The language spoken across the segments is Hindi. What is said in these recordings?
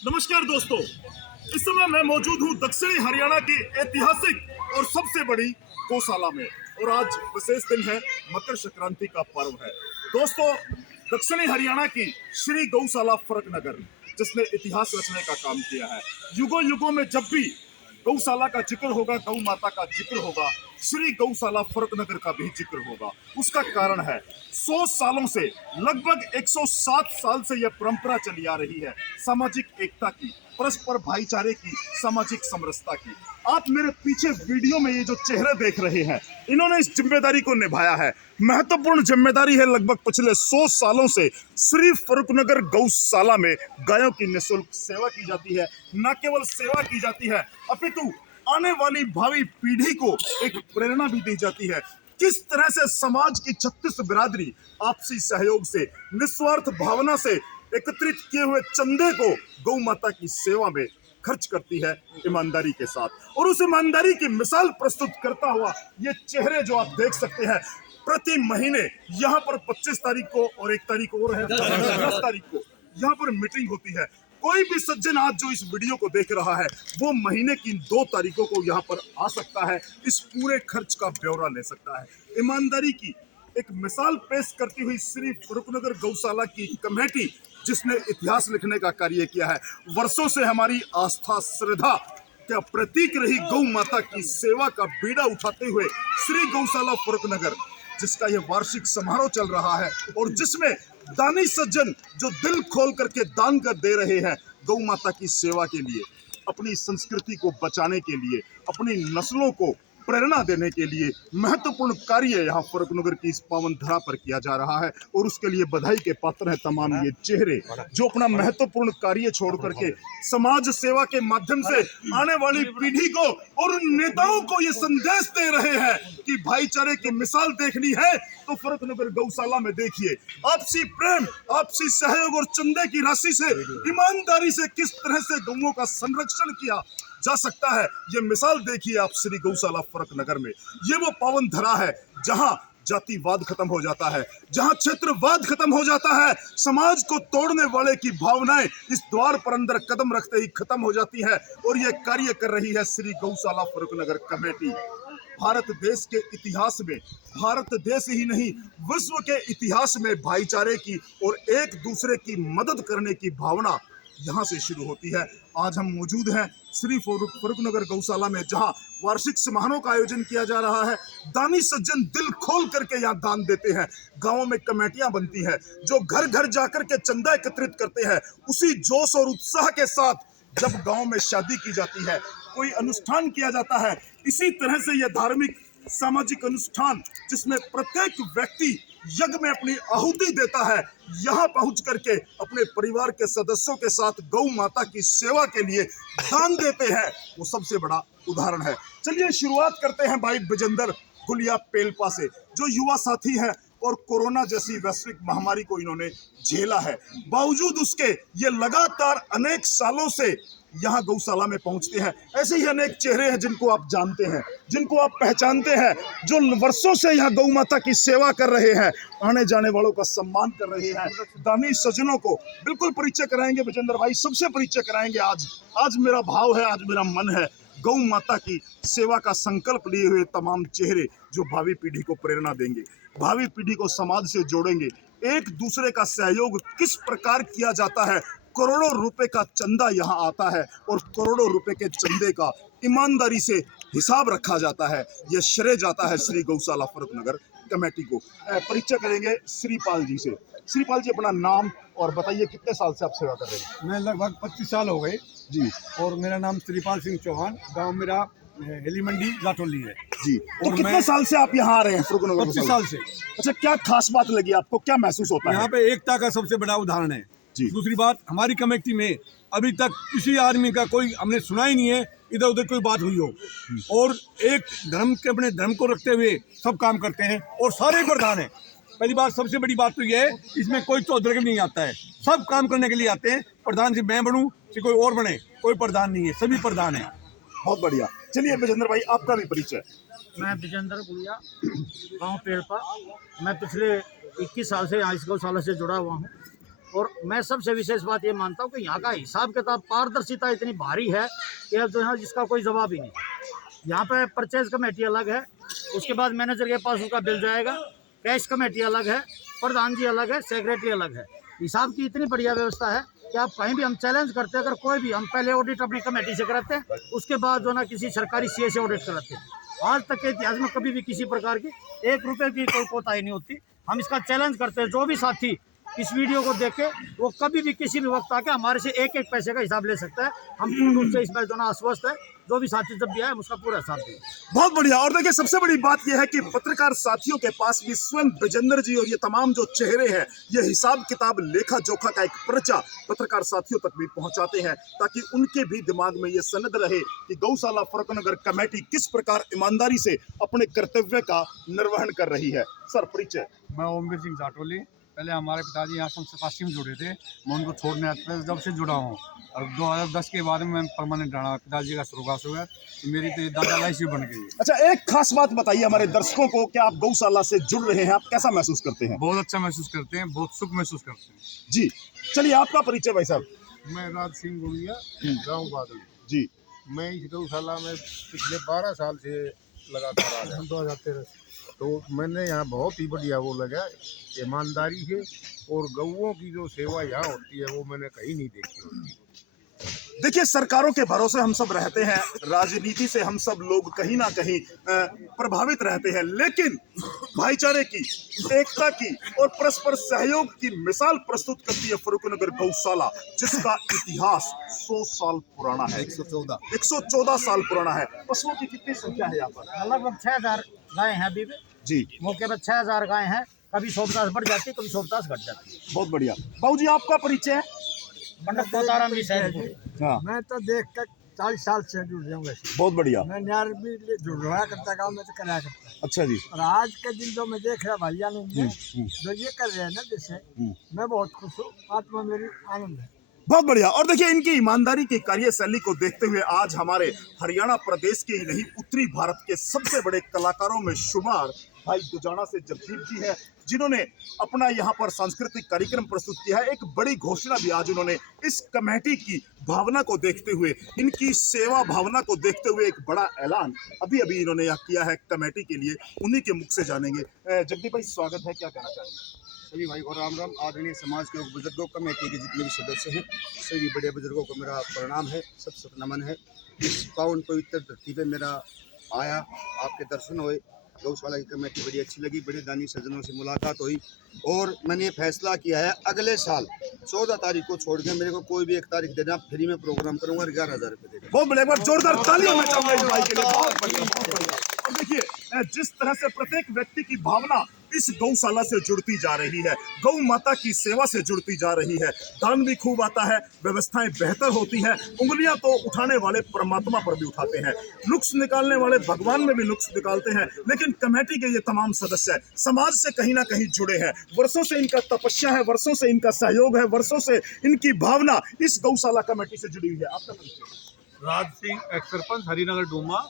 नमस्कार दोस्तों, इस समय मैं मौजूद हूँ दक्षिणी हरियाणा की ऐतिहासिक और सबसे बड़ी गौशाला में। और आज विशेष दिन है, मकर संक्रांति का पर्व है। दोस्तों, दक्षिणी हरियाणा की श्री गौशाला फरकनगर, जिसने इतिहास रचने का काम किया है। युगों युगों में जब भी गौशाला का जिक्र होगा, गौ माता का जिक्र होगा, श्री गौशाला फरकनगर का भी जिक्र होगा। उसका कारण है 100 सालों से, लगभग 107 साल से यह परंपरा चली आ रही है, सामाजिक एकता की, परस्पर भाईचारे की, सामाजिक समरसता की। आप मेरे पीछे वीडियो में ये जो चेहरे देख रहे हैं, इन्होंने इस जिम्मेदारी को निभाया है। महत्वपूर्ण जिम्मेदारी है। लगभग पिछले 100 सालों से श्री फरकनगर गौशाला में गायों की निःशुल्क सेवा की जाती है। न केवल सेवा की जाती है, अपितु आने वाली भावी पीढ़ी को एक प्रेरणा भी दी जाती है। किस तरह से समाज की 36 बिरादरी आपसी सहयोग से, निस्वार्थ भावना से एकत्रित किए हुए चंदे को गौ माता की सेवा में खर्च करती है, ईमानदारी के साथ। और उस ईमानदारी की मिसाल प्रस्तुत करता हुआ ये चेहरे जो आप देख सकते हैं, प्रति महीने यहाँ पर 25 तारीख को और 1 तारीख और है, 10 तारीख को यहाँ पर मीटिंग होती है। कोई भी सज्जन आज जो इस वीडियो को देख रहा है, वो महीने की 2 तारीखों को यहाँ पर आ सकता है, इस पूरे खर्च का ब्यौरा ले सकता है। ईमानदारी की एक मिसाल पेश करती हुई श्री फरकनगर गौशाला की कमेटी, जिसने इतिहास लिखने का कार्य किया है, वर्षों से हमारी आस्था श्रद्धा क्या प्रतीक रही गौ माता की सेवा का बीड़ा उठाते हुए श्री गौशाला फरकनगर, जिसका यह वार्षिक समारोह चल रहा है और जिसमें दानी सज्जन जो दिल खोल करके दान कर दे रहे हैं गौ माता की सेवा के लिए, अपनी संस्कृति को बचाने के लिए, अपनी नस्लों को प्रेरणा देने के लिए महत्वपूर्ण कार्य यहाँ फरकनगर की इस पावन धरा पर किया जा रहा है। और उसके लिए बधाई के पात्र हैं तमाम ये चेहरे जो अपना महत्वपूर्ण कार्य छोड़ करके समाज सेवा के माध्यम से आने वाली पीढ़ी को और उन नेताओं को ये संदेश दे रहे हैं कि भाईचारे की मिसाल देखनी है तो फरकनगर गौशाला में देखिए। आपसी प्रेम, आपसी सहयोग और चंदे की राशि से, ईमानदारी से किस तरह से गौओं का संरक्षण किया जा सकता है, ये मिसाल देखिए आप श्री गौशाला फरकनगर में। ये वो पावन धरा है जहां जातिवाद खत्म हो जाता है, जहां क्षेत्रवाद खत्म हो जाता है, समाज को तोड़ने वाले की भावनाएं इस द्वार पर अंदर कदम रखते ही खत्म हो जाती है। और ये कार्य कर रही है श्री गौशाला फरकनगर कमेटी। भारत देश के इतिहास में, भारत देश ही नहीं विश्व के इतिहास में भाईचारे की और एक दूसरे की मदद करने की भावना यहाँ से शुरू होती है। आज हम मौजूद हैं श्री फरकनगर गौशाला में, जहाँ वार्षिक समारोह का आयोजन किया जा रहा है। दानी सज्जन दिल खोल करके यहाँ दान देते हैं। गांवों में कमेटियां बनती है जो घर घर जाकर के चंदा एकत्रित करते हैं। उसी जोश और उत्साह के साथ जब गांव में शादी की जाती है, कोई अनुष्ठान किया जाता है, इसी तरह से यह धार्मिक सामाजिक अनुष्ठान जिसमें प्रत्येक व्यक्ति यज्ञ में अपनी आहुति देता है, यहाँ पहुंच करके अपने परिवार के सदस्यों के साथ गौ माता की सेवा के लिए दान देते हैं, वो सबसे बड़ा उदाहरण है। चलिए शुरुआत करते हैं भाई विजेंद्र गुलिया पेलपा से, जो युवा साथी है और कोरोना जैसी वैश्विक महामारी को इन्होंने झेला है। बावजूद उसके ये लगातार अनेक सालों से यहाँ गौशाला में पहुंचते हैं। ऐसे ही अनेक चेहरे हैं जिनको आप जानते हैं, जिनको आप पहचानते हैं, जो वर्षों से यहाँ गौ माता की सेवा कर रहे हैं, आने जाने वालों का सम्मान कर रहे हैं। दानी सज्जनों को बिल्कुल परिचय कराएंगे विजेंद्र भाई, सबसे परिचय कराएंगे। आज मेरा भाव है, आज मेरा मन है, गौ माता की सेवा का संकल्प लिए हुए तमाम चेहरे जो भावी पीढ़ी को प्रेरणा देंगे, भावी पीढ़ी को समाज से जोड़ेंगे। एक दूसरे का सहयोग किस प्रकार किया जाता है, करोड़ों रुपए का चंदा यहाँ आता है और करोड़ों रुपए के चंदे का ईमानदारी से हिसाब रखा जाता है। यह श्रेय जाता है श्री गौशाला फरकनगर कमेटी को। परिचय करेंगे श्रीपाल जी से। श्रीपाल जी, अपना नाम और बताइए, कितने साल से आप सेवा कर रहे हैं? मैं लगभग 25 साल हो गए जी। और मेरा नाम श्रीपाल सिंह चौहान, गांव मेरा हेली मंडी लाटोली है जी। तो कितने साल से आप यहाँ आ रहे हैं फरकनगर? 25 साल से। अच्छा, क्या खास बात लगी आपको, क्या महसूस होता है? यहाँ पे एकता का सबसे बड़ा उदाहरण है जी। दूसरी बात, हमारी कमेटी में अभी तक किसी आदमी का कोई हमने सुना ही नहीं है इधर उधर कोई बात हुई हो। और एक धर्म के, अपने धर्म को रखते हुए सब काम करते हैं और सारे प्रधान हैं। पहली बात, सबसे बड़ी बात तो यह है, इसमें कोई चौधरी नहीं आता है, सब काम करने के लिए आते हैं। प्रधान से मैं बनूं कि कोई और बने, कोई प्रधान नहीं है, सभी प्रधान है। बहुत बढ़िया। चलिए विजेंद्र भाई, आपका भी परिचय। मैं विजेंद्र गुलिया, गांव पेड़पा। मैं पिछले 21 साल से यहाँ इस गौशाला से जुड़ा हुआ हूँ और मैं सबसे विशेष बात ये मानता हूँ कि यहाँ का हिसाब किताब पारदर्शिता इतनी भारी है कि जो है जिसका कोई जवाब ही नहीं। यहाँ पे परचेज कमेटी अलग है, उसके बाद मैनेजर के पास उसका बिल जाएगा, कैश कमेटी अलग है, प्रधान जी अलग है, सेक्रेटरी अलग है। हिसाब की इतनी बढ़िया व्यवस्था है कि आप कहीं भी हम चैलेंज करते हैं, अगर कोई भी, हम पहले ऑडिट अपनी कमेटी से कराते हैं, उसके बाद जो ना किसी सरकारी सीए से ऑडिट कराते हैं। आज तक के इतिहास में कभी भी किसी प्रकार की 1 रुपए की कोई कोताही नहीं होती। हम इसका चैलेंज करते हैं, जो भी साथी इस वीडियो को देखे वो कभी भी किसी भी वक्त आके हमारे से एक पैसे का हिसाब ले सकता है। हम पूर्ण रूप से इसमें जो ना आश्वस्त है, जो भी साथी जब भी आए उसका पूरा हिसाब दें। बहुत बढ़िया। और देखिए सबसे बड़ी बात यह है कि पत्रकार साथियों के पास भी स्वयं विजेंद्र जी और ये तमाम जो चेहरे हैं, ये हिसाब किताब लेखा जोखा का एक पर्चा पत्रकार साथियों तक भी पहुंचाते हैं, ताकि उनके भी दिमाग में ये सनद रहे कि गौशाला फर्रुखनगर कमेटी किस प्रकार ईमानदारी से अपने कर्तव्य का निर्वहन कर रही है। सर परिचय। मैं ओमवीर सिंह जाटोली। पहले हमारे पिताजी यहाँ से 87 में जुड़े थे, मैं उनको छोड़ने आता था, जब से जुड़ा हूँ। और 2010 के बाद में मैं परमानेंट रहा। पिताजी का स्वर्गवास हुआ तो मेरी तो दादा लाइफ बन गई। अच्छा, एक खास बात बताइए हमारे दर्शकों को, क्या आप गौशाला से जुड़ रहे हैं, आप कैसा महसूस करते हैं? बहुत अच्छा महसूस करते हैं, बहुत सुख महसूस करते हैं। जी चलिए, आपका परिचय भाई साहब। मैं राज सिंह गुड़िया, गाँव बादल। जी मैं इस गौशाला में पिछले 12 साल से लगातार आ रहा हूँ, 2013 से। तो मैंने यहाँ बहुत ही बढ़िया वो लगा, ईमानदारी है, और गौओं की जो सेवा यहाँ होती है वो मैंने कहीं नहीं देखी होती। देखिए, सरकारों के भरोसे हम सब रहते हैं, राजनीति से हम सब लोग कहीं ना कहीं प्रभावित रहते हैं, लेकिन भाईचारे की, एकता की और परस्पर सहयोग की मिसाल प्रस्तुत करती है फर्रुखनगर गौशाला, जिसका इतिहास 100 साल पुराना है। 114 साल पुराना है। पशुओं की कितनी संख्या है यहाँ पर? लगभग 6000 गाय हैं अभी भी। जी, मौके पर 6000 गाय हैं। कभी 150 बढ़ जाती है, कभी 150 घट जाती है। बहुत बढ़िया। बाबू जी, आपका परिचय है? पंडित पोताराम जी सैन। हाँ, मैं तो देख कर 40 साल से जुड़ रहा हूँ। वैसे बहुत बढ़िया। मैं न्यार भी जुड़ रहा करता, गाँव में तो कराया करता। अच्छा जी। और आज के दिन जो मैं देख रहा भैया ने जो ये कर रहे हैं ना, जैसे मैं बहुत खुश हूँ, आत्मा मेरी आनंद है। बहुत बढ़िया। और देखिए, इनकी ईमानदारी की कार्यशैली को देखते हुए आज हमारे हरियाणा प्रदेश के ही नहीं, उत्तरी भारत के सबसे बड़े कलाकारों में शुमार भाई दुजाना से जगदीप जी है, जिन्होंने अपना यहाँ पर सांस्कृतिक कार्यक्रम प्रस्तुत किया है। एक बड़ी घोषणा भी आज उन्होंने इस कमेटी की भावना को देखते हुए, इनकी सेवा भावना को देखते हुए एक बड़ा ऐलान अभी अभी इन्होंने यहाँ किया है कमेटी के लिए। उन्हीं के मुख से जानेंगे। जगदीप भाई, स्वागत है, क्या कहना चाहेंगे? सभी भाई को राम राम। आदरणीय समाज के बुजुर्गों, कमेटी के जितने भी सदस्य हैं, सभी बड़े बुजुर्गों को मेरा प्रणाम है, सब नमन है। इस पावन पवित्र धरती पे मेरा आया, आपके दर्शन हुए, गौशाला की कमेटी बड़ी अच्छी लगी, बड़े दानी सज्जनों से मुलाकात हुई, और मैंने ये फैसला किया है अगले साल 14 तारीख को छोड़ के मेरे को कोई भी एक तारीख देना, फ्री में प्रोग्राम करूँगा, 11,000 रुपये देगा। बहुत बढ़िया, एक बार जोरदार तालियां मैं चाहूंगा इस भाई के लिए। बहुत बढ़िया, बहुत बढ़िया। और देखिए, जिस तरह से प्रत्येक व्यक्ति की भावना इस गौशाला से जुड़ती जा रही है, गौ माता की सेवा से जुड़ती जा रही है, दान भी खूब आता है, व्यवस्थाएं बेहतर होती हैं, उंगलियां तो उठाने वाले परमात्मा पर भी उठाते हैं, नुक्स निकालने वाले भगवान में भी नुक्स निकालते हैं, लेकिन कमेटी के ये तमाम सदस्य समाज से कहीं ना कहीं जुड़े हैं। वर्षों से इनका तपस्या है, वर्षों से इनका सहयोग है, वर्षों से इनकी भावना इस गौशाला कमेटी से जुड़ी हुई है। आपका परिचय? राज सिंह, एक्स सरपंच, हरिनगर डूमा,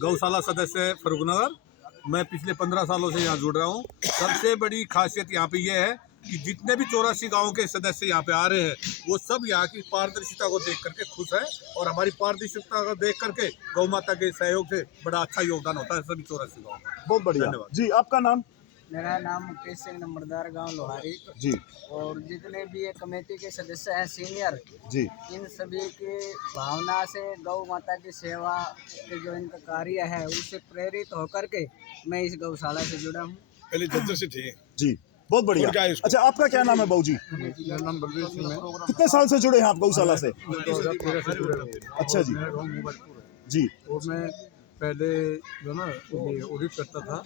गौशाला सदस्य फर्रुखनगर। मैं पिछले 15 सालों से यहाँ जुड़ रहा हूँ। सबसे बड़ी खासियत यहाँ पे ये है कि जितने भी 84 गाँव के सदस्य यहाँ पे आ रहे हैं, वो सब यहाँ की पारदर्शिता को देख करके खुश है, और हमारी पारदर्शिता को देख करके गौ माता के सहयोग से बड़ा अच्छा योगदान होता है सभी 84 गाँव में। बहुत बढ़िया जी। आपका नाम? मेरा नाम मुकेश सिंह, नंबरदार, गांव लोहारी जी। और जितने भी ये कमेटी के सदस्य हैं सीनियर जी, इन सभी की भावना से गौ माता की सेवा के जो इनका कार्य है उससे प्रेरित होकर के मैं इस गौशाला से जुड़ा हूँ। पहले जज्जर से थे जी, बहुत बढ़िया। अच्छा, आपका क्या नाम है बाबू जी? मेरा नाम बलवीर सिंह है, कितने साल से जुड़े हैं आप गौशाला से? 2013 से जुड़े हुए। अच्छा जी। मेरा गाँव मुबारकपुर है, जी, और मैं पहले जो ना ये ऑडिट करता था,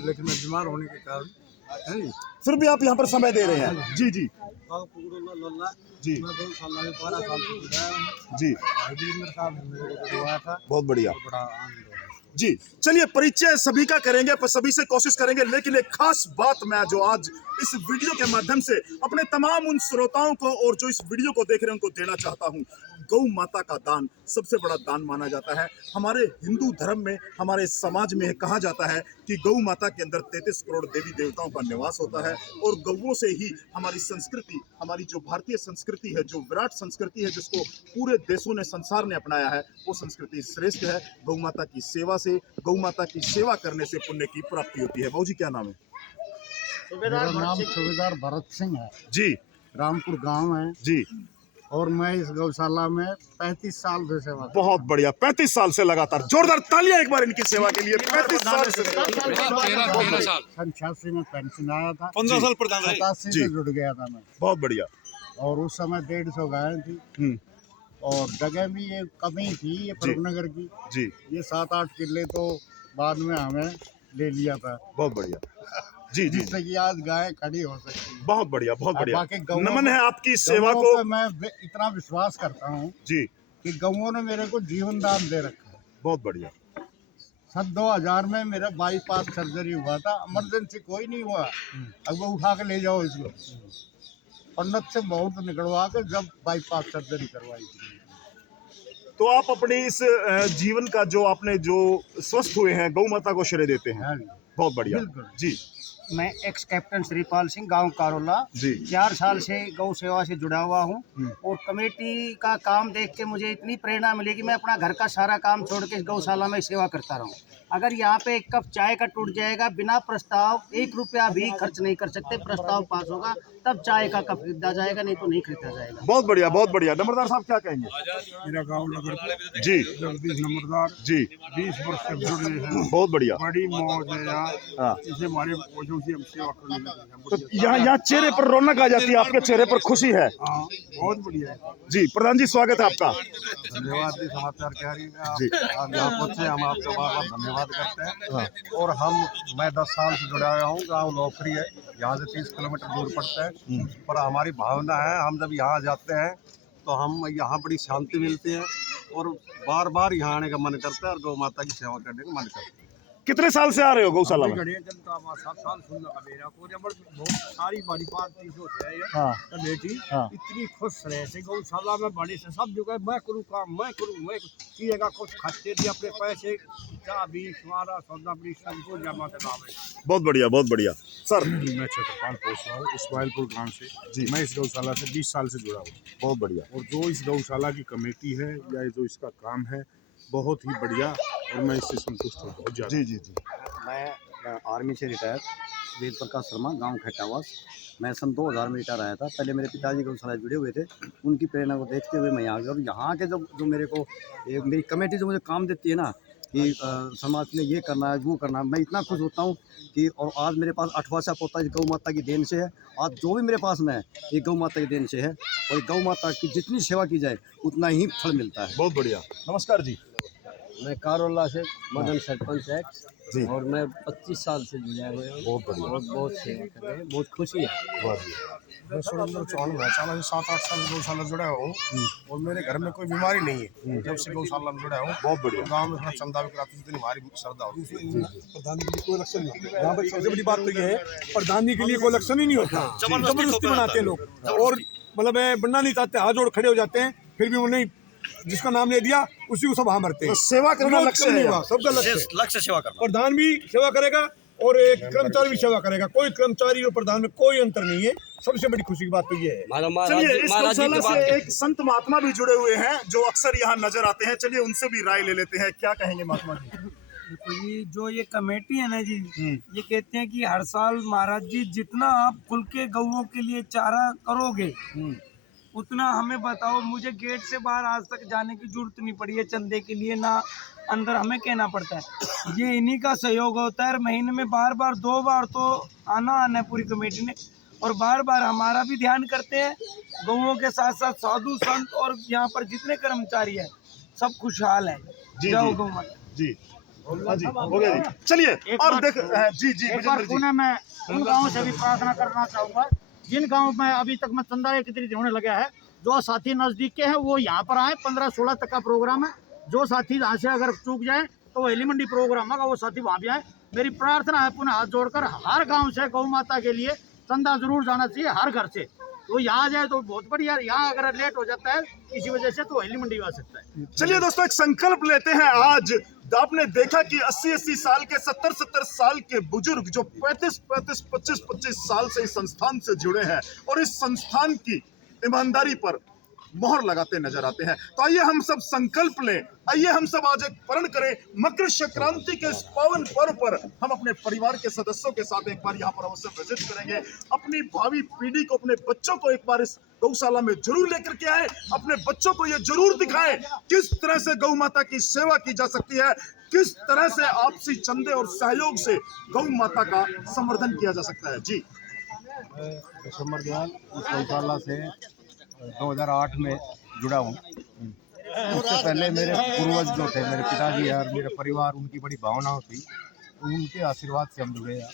लेकिन मैं बीमार होने के कारण है नहीं। फिर भी आप यहाँ पर समय दे रहे हैं। जी जी जी मैं गौशाला में 12 साल से जुड़ा हूँ। जी, भाई साहब ने मेरे को जुड़वाया था, बहुत बढ़िया। बड़ा आनंद हुआ। जी चलिए परिचय सभी का करेंगे, पर सभी से कोशिश करेंगे, लेकिन एक खास बात मैं जो आज इस वीडियो के माध्यम से अपने तमाम उन श्रोताओं को और जो इस वीडियो को देख रहे हैं उनको देना चाहता हूं। गौ माता का दान सबसे बड़ा दान माना जाता है। हमारे हिंदू धर्म में, हमारे समाज में कहा जाता है कि गौ माता के अंदर 33 करोड़ देवी देवताओं का निवास होता है और गौओं से ही हमारी संस्कृति, हमारी जो भारतीय संस्कृति है, जो विराट संस्कृति है, जिसको पूरे देशों ने, संसार ने अपनाया है, वो संस्कृति श्रेष्ठ है। गौ माता की सेवा से, गौ माता की सेवा करने से पुण्य की प्राप्ति होती है। बाबू जी क्या नाम है? मेरा नाम सूबेदार भरत सिंह है, जी रामपुर गांव है जी। और मैं इस गौशाला में 35 साल से सेवा कर बहुत बढ़िया, 35 साल से लगातार। जोरदार तालियां एक बार इनकी सेवा के लिए। 35 साल से। सन 86 में पेंशन आया था, 15 साल प्रधान रहे। 87 जी। से जुड़ गया था मैं। बहुत बढ़िया। और उस समय 150 गायें थी और जगह भी ये कमी थी, ये फरूखनगर की। जी ये 7-8 किले तो बाद में हमें ले लिया था, बहुत बढ़िया। जी जी जिससे कि आज गाय खड़ी हो सकती है। बहुत बढ़िया, बहुत बढ़िया। बाकी गौओं नमन है आपकी इस सेवा गौओं को। पे मैं इतना विश्वास करता हूँ जी कि गौओं ने मेरे को जीवन दान दे रखा है। बहुत बढ़िया। सन 2000 में मेरा बाईपास सर्जरी हुआ था, इमरजेंसी कोई नहीं हुआ, अब वो उठा के ले जाओ इसको। पंडित से बहुत निकलवा के जब बाईपास सर्जरी करवाई थी। तो आप अपने इस जीवन का जो आपने जो स्वस्थ हुए हैं, गौ माता को श्रेय देते हैं। हाँ जी, बहुत बढ़िया। बिल्कुल। जी मैं एक्स कैप्टन श्रीपाल सिंह, गांव कारोला, जी 4 साल से गौ सेवा से जुड़ा हुआ हूं और कमेटी का काम देख के मुझे इतनी प्रेरणा मिली कि मैं अपना घर का सारा काम छोड़ के इस गौशाला में सेवा करता रहूं। अगर यहाँ पे 1 कप चाय का टूट जाएगा, बिना प्रस्ताव 1 रुपया भी खर्च नहीं कर सकते। प्रस्ताव पास होगा तब चाय का कप खरीदा जाएगा, नहीं तो नहीं खरीदा जाएगा। बहुत बढ़िया, बहुत बढ़िया। नंबरदार साहब क्या कहेंगे? मेरा गाँव नगर जी जगदीश नंबरदार जी 20 वर्ष से जुड़े हैं। बहुत बढ़िया। बड़ी मौज है यहाँ, हाँ। इसे हमारे पूर्वजों से हम सेवा करने लगे तो हैं। यहाँ चेहरे पर रौनक आ जाती है, आपके चेहरे पर खुशी है। हाँ, बहुत बढ़िया है। जी प्रधान जी स्वागत है आपका। धन्यवाद जी, समाचार कह रही है जी। आप यहाँ पहुँचे, हम आपका बार बार धन्यवाद करते हैं। और मैं 10 साल से जुड़ा हुआ हूँ। गाँव नौकरी है, यहाँ से 30 किलोमीटर दूर पड़ता है, पर हमारी भावना है, हम जब यहाँ जाते हैं तो हम यहाँ बड़ी शांति मिलती है और बार बार यहाँ आने का मन करता है और गौ माता की सेवा करने का मन करता है। कितने साल से आ रहे हो गौशाला में? जनता 7 साल सुनना का मेरा को बहुत सारी बड़ी बात चीज होती है। हाँ बेटी हाँ। इतनी खुश रहे से गौशाला में बड़ी से सब जगह मैं करूँ काम, मैं जगह कुछ खर्चे थे अपने पैसे, चाबी सुहारा सौदा बड़ी सबको जमा करावे। बहुत बढ़िया, बहुत बढ़िया। सर मैं छत्रपाल पूछ रहा हूँ इस्माइलपुर गांव से जी। मैं इस गौशाला से 20 साल से जुड़ा हूँ। बहुत बढ़िया। और जो इस गौशाला की कमेटी है या जो इसका काम है बहुत ही बढ़िया और मैं इससे संतुष्ट हूँ बहुत ज़्यादा। जी जी जी। मैं आर्मी से रिटायर वेद प्रकाश शर्मा, गांव खैटावास। मैं सन 2000 में रिटायर आया था। पहले मेरे पिताजी गौशाला जुड़े हुए थे, उनकी प्रेरणा को देखते हुए मैं यहाँ गया। और यहाँ के जो मेरे को मेरी कमेटी जो मुझे काम देती है ना कि समाज में ये करना है, वो करना है, मैं इतना खुश होता हूँ कि। और आज मेरे पास 8वां सा पोता गौ माता की देन से है। आज जो भी मेरे पास में है ये गौ माता की देन से है और गौ माता की जितनी सेवा की जाए उतना ही फल मिलता है। बहुत बढ़िया। नमस्कार जी। मैं कारोला से मदन सरपंच है जी। और मैं 25 साल से जुड़ा हुआ हूँ। बहुत बढ़िया। और बहुत सेवा कर रहे हैं, बहुत खुशी है। मैं सुरेंद्र चौहान गौशाला से 7-8 साल गौशाला जुड़ा हूँ और मेरे घर में कोई बीमारी नहीं है जब से गौशाला में जुड़ा हूँ। बहुत बढ़िया। गांव में थोड़ा चंदा भी कराती थी, हमारी श्रद्धा होती थी। प्रधान जी कोई इलेक्शन नहीं होता यहाँ पर। सबसे बड़ी बात तो ये है प्रधान जी के लिए कोई इलेक्शन ही नहीं होता, जबरदस्ती बनाते हैं लोग और मतलब बनना नहीं चाहते, हाथ जोड़ खड़े हो जाते हैं, फिर भी उन्हें जिसका नाम ले दिया उसी को सब हाँ मरते हैं। तो सेवा करना लक्ष्य है, सबका लक्ष्य सेवा करना। प्रधान भी सेवा करेगा और एक कर्मचारी भी सेवा करेगा। कोई कर्मचारी और प्रधान में कोई अंतर नहीं है। सबसे बड़ी खुशी की बात तो ये है। चलिए इस गौशाला से एक संत महात्मा भी जुड़े हुए हैं जो अक्सर यहाँ नजर आते हैं। चलिए उनसे भी राय ले लेते हैं। क्या कहेंगे महात्मा जी? देखो ये कमेटी है ना जी, ये कहते हैं कि हर साल महाराज जी जितना आप खुल के गौओं के लिए चारा करोगे उतना हमें बताओ। मुझे गेट से बाहर आज तक जाने की जरूरत नहीं पड़ी है चंदे के लिए, ना अंदर हमें कहना पड़ता है। ये इन्हीं का सहयोग होता है। महीने में बार 2 बार तो आना है पूरी कमेटी ने और बार बार हमारा भी ध्यान करते हैं। गौओं के साथ साथ साधु संत और यहाँ पर जितने कर्मचारी है सब खुशहाल है। जय गौ माता जी। हाँ जी, हो गया जी। चलिए और देख जी जी एक बार पुनः मैं उन गाँव से भी प्रार्थना करना चाहूँगा जिन गाँव में अभी तक मैं चंदा एकत्रित होने लगा है। जो साथी नजदीक के हैं वो यहाँ पर आए। 15-16 तक का प्रोग्राम है। जो साथी यहाँ से अगर चूक जाए तो वो हेली मंडी प्रोग्राम होगा, वो साथी वहाँ भी आए। मेरी प्रार्थना है पुनः हाथ जोड़कर, हर गांव से गौ माता के लिए चंदा जरूर जाना चाहिए, हर घर से। तो यहाँ आ जाए तो बहुत बढ़िया। यहाँ अगर लेट हो जाता है इसी वजह से तो हेली मंडी आ सकता है। चलिए दोस्तों, एक संकल्प लेते हैं। आज आपने देखा कि 80-80 साल के, 70-70 साल के बुजुर्ग जो 35-35, 25-25 साल से इस संस्थान से जुड़े हैं और इस संस्थान की ईमानदारी पर मोहर लगाते नजर आते हैं। तो आइए हम सब संकल्प लें, आइए हम सब आज एक प्रण करें। मकर संक्रांति के इस पावन पर्व पर हम अपने परिवार के सदस्यों के साथ एक बार यहाँ पर अवश्य विजिट करेंगे। अपनी भावी पीढ़ी को, अपने बच्चों को एक बार इस गौशाला में जरूर लेकर के आए। अपने बच्चों को ये जरूर दिखाएं किस तरह से गौ माता की सेवा की जा सकती है, किस तरह से आपसी चंदे और सहयोग से गौ माता का संवर्धन किया जा सकता है। जी, दिसंबर दयाल इस गौशाला से 2008 में जुड़ा हूँ। उससे पहले मेरे पूर्वज जो थे, मेरे पिताजी और मेरा परिवार, उनकी बड़ी भावनाओं थी, उनके आशीर्वाद से हम जुड़े हैं।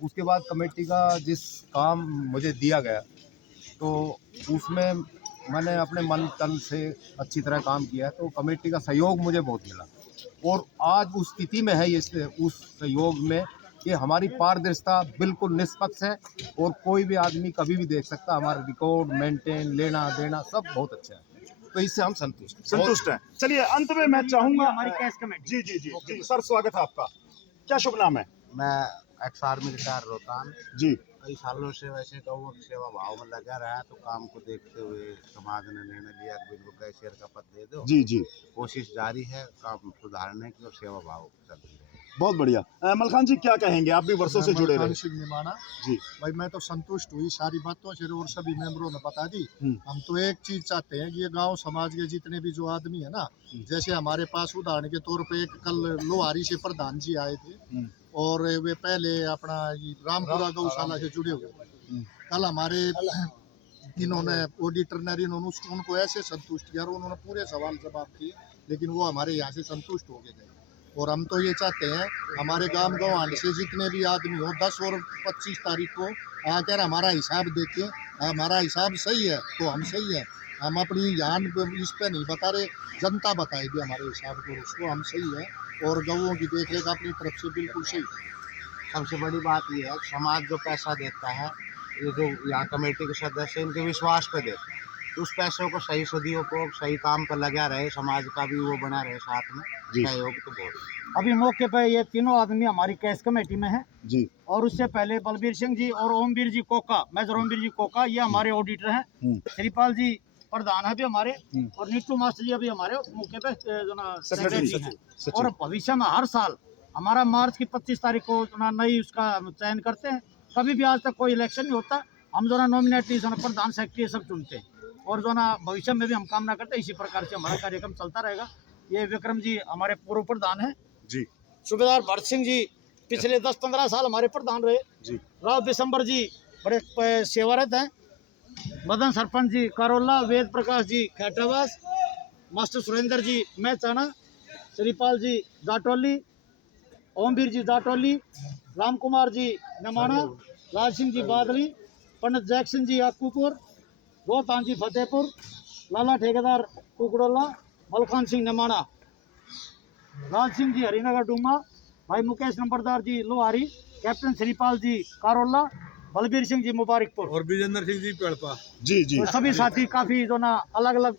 उसके बाद कमेटी का जिस काम मुझे दिया गया तो उसमें मैंने अपने मन तन से अच्छी तरह काम किया, तो कमेटी का सहयोग मुझे बहुत मिला और आज उस स्थिति में है ये, उस सहयोग में कि हमारी पारदर्शिता बिल्कुल निष्पक्ष है और कोई भी आदमी कभी भी देख सकता। हमारा रिकॉर्ड मेंटेन, लेना देना सब बहुत अच्छा है, तो इससे हम संतुष्ट हैं। चलिए अंत में मैं चाहूंगा हमारी कैश कमेटी। जी जी जी जी सर, स्वागत है आपका। क्या शुभ नाम है? मैं एक्स आर्मी रिटायर रोहतान, जी, कई सालों से वैसे गौ सेवा भाव में लगा रहा, तो काम को देखते हुए समाज ने निर्णय लिया कि इनको कैशियर का पद दे दो। जी जी, कोशिश जारी है काम सुधारने की और सेवा भाव चल रही है। बहुत बढ़िया। मलखान जी क्या कहेंगे, आप भी वर्षों से जुड़े रहे। निमाना जी भाई, मैं तो संतुष्ट हुई सारी बातों से और सभी मेंबरों ने बता दी। हम्म। हम तो एक चीज चाहते हैं कि ये गांव समाज के जितने भी जो आदमी है ना, जैसे हमारे पास उदाहरण के तौर पे एक कल लोहारी से प्रधान जी आए थे और वे पहले अपना ये रामपुरा गौशाला से जुड़े हुए थे। कल हमारे इन्होंने ऑडिटर इन्होंने उनको ऐसे संतुष्ट किया और उन्होंने पूरे सवाल जवाब किए, लेकिन वो हमारे यहाँ से संतुष्ट हो गए। और हम तो ये चाहते हैं हमारे गांव गंवान से जितने भी आदमी हो 10 और 25 तारीख को आकर हमारा हिसाब देखें। हमारा हिसाब सही है तो हम सही है, हम अपनी जान इस पे नहीं बता रहे, जनता बताएगी हमारे हिसाब को, उसको हम सही है और गौओं की देख रेख अपनी तरफ से बिल्कुल सही है। सबसे बड़ी बात यह है समाज जो पैसा देता है, ये जो यहाँ कमेटी के सदस्य इनके विश्वास पे देते हैं, उस पैसों को सही सदुपयोग, सही काम पर लगा रहे, समाज का भी वो बना रहे साथ में सहयोग, तो बहुत। अभी मौके पर ये तीनों आदमी हमारी कैश कमेटी में है जी, और उससे पहले बलबीर सिंह जी और ओमवीर जी कोका, मेजर ओमवीर जी कोका, ये हमारे ऑडिटर हैं। श्रीपाल जी प्रधान है भी हमारे, और नीटू मास्टर जी अभी हमारे मौके पे जो ना सेक्रेटरी हैं। और भविष्य में हर साल हमारा मार्च की 25 तारीख को जो ना नई उसका चयन करते हैं। कभी भी आज तक कोई इलेक्शन नहीं होता, हम जो ना नॉमिनेटली जो ना प्रधान सेक्रेटरी सब चुनते हैं और जो ना भविष्य में भी हम कामना करते हैं इसी प्रकार से हमारा कार्यक्रम चलता रहेगा। ये विक्रम जी हमारे पूर्व प्रधान हैं जी, सूबेदार भरत सिंह जी पिछले 10-15 साल हमारे प्रधान रहे जी, राव दिसंबर जी बड़े सेवारत हैं, मदन सरपंच जी कारोला, वेद प्रकाश जी खैटावास, मास्टर सुरेंद्र जी मैं चाना, श्रीपाल जी जाटोली, ओमवीर जी जाटोली, राम कुमार जी नमाना, लाल सिंह जी बादली, पंडित जैक्सन जी अक्कूपुर, रोहतान जी फतेहपुर, लाला ठेकेदार कुकड़ोला, मलखान सिंह नमाना, लाल सिंह जी हरिनगर डूमा, भाई मुकेश नंबरदार जी लोहारी, कैप्टन श्रीपाल जी कारोला, बलबीर सिंह जी मुबारकपुर और विजेंद्र सिंह जी पेड़पा। जी जी, तो सभी साथी काफी जो ना अलग अलग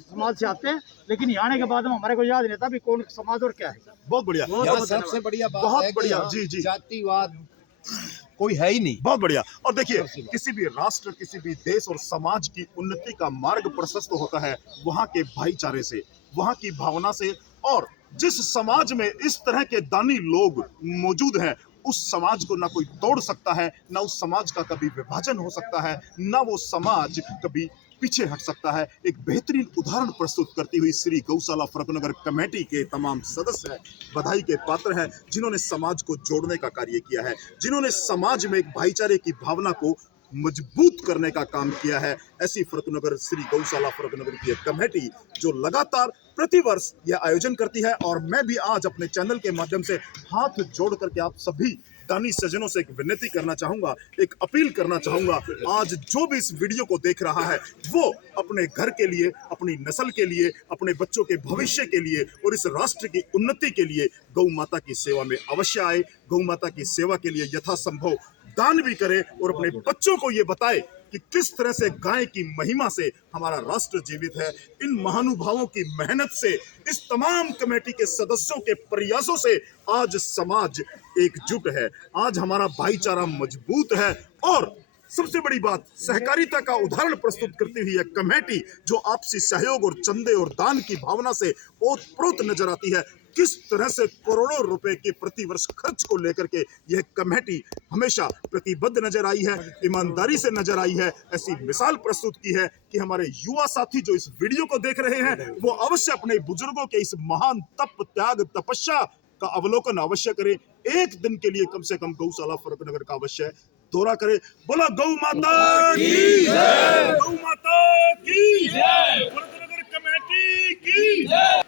समाज से आते हैं, लेकिन यहाँ आने के बाद में हमारे को याद नहीं था भी कौन समाज और क्या है। बहुत बढ़िया, सबसे बढ़िया बात बहुत है कि बढ़िया। यहाँ जी जी, जातिवाद कोई है ही नहीं। बहुत बढ़िया। और देखिए, किसी भी राष्ट्र, किसी भी देश और समाज की उन्नति का मार्ग प्रशस्त होता है वहाँ के भाईचारे से, वहाँ की भावना से। और जिस समाज में इस तरह के दानी लोग मौजूद हैं, उस समाज को ना कोई तोड़ सकता है, ना उस समाज का कभी विभाजन हो सकता है, ना वो समाज कभी पीछे हट सकता है। एक बेहतरीन उदाहरण प्रस्तुत करती हुई श्री गौशाला फर्रुखनगर कमेटी के तमाम सदस्य बधाई के पात्र हैं, जिन्होंने समाज को जोड़ने का कार्य किया है, जिन्होंने समाज में एक भाईचारे की भावना को मजबूत करने का काम किया है। ऐसी फर्रुखनगर श्री गौशाला फर्रुखनगर की एक कमेटी जो लगातार प्रतिवर्ष यह आयोजन करती है। और मैं भी आज अपने चैनल के माध्यम से हाथ जोड़ करके आप सभी दानी सज्जनों से एक विनती करना चाहूंगा, एक अपील करना चाहूंगा। आज जो भी इस वीडियो को देख रहा है वो अपने घर के लिए, अपनी नस्ल के लिए, अपने बच्चों के भविष्य के लिए और इस राष्ट्र की उन्नति के लिए गौ माता की सेवा में अवश्य आए। गौ माता की सेवा के लिए यथासंभव दान भी करे और अपने बच्चों को ये बताए कि किस तरह से गाय की महिमा से हमारा राष्ट्र जीवित है। इन महानुभावों की मेहनत से, इस तमाम कमेटी के सदस्यों के प्रयासों से आज समाज एकजुट है, आज हमारा भाईचारा मजबूत है। और सबसे बड़ी बात, सहकारिता का उदाहरण प्रस्तुत करती हुई यह कमेटी जो आपसी सहयोग और चंदे और दान की भावना से ओतप्रोत नजर आती है, किस तरह से करोड़ों रुपए के प्रतिवर्ष खर्च को लेकर के यह कमेटी हमेशा प्रतिबद्ध नजर आई है, ईमानदारी से नजर आई है। ऐसी मिसाल प्रस्तुत की है कि हमारे युवा साथी जो इस वीडियो को देख रहे हैं वो अवश्य अपने बुजुर्गों के इस महान तप, त्याग, तपस्या का अवलोकन अवश्य करें। एक दिन के लिए कम से कम गौशाला फरुखनगर का अवश्य दौरा करें। बोला गौ माता की जय, गौ माता की जय, फरुखनगर कमेटी की जय।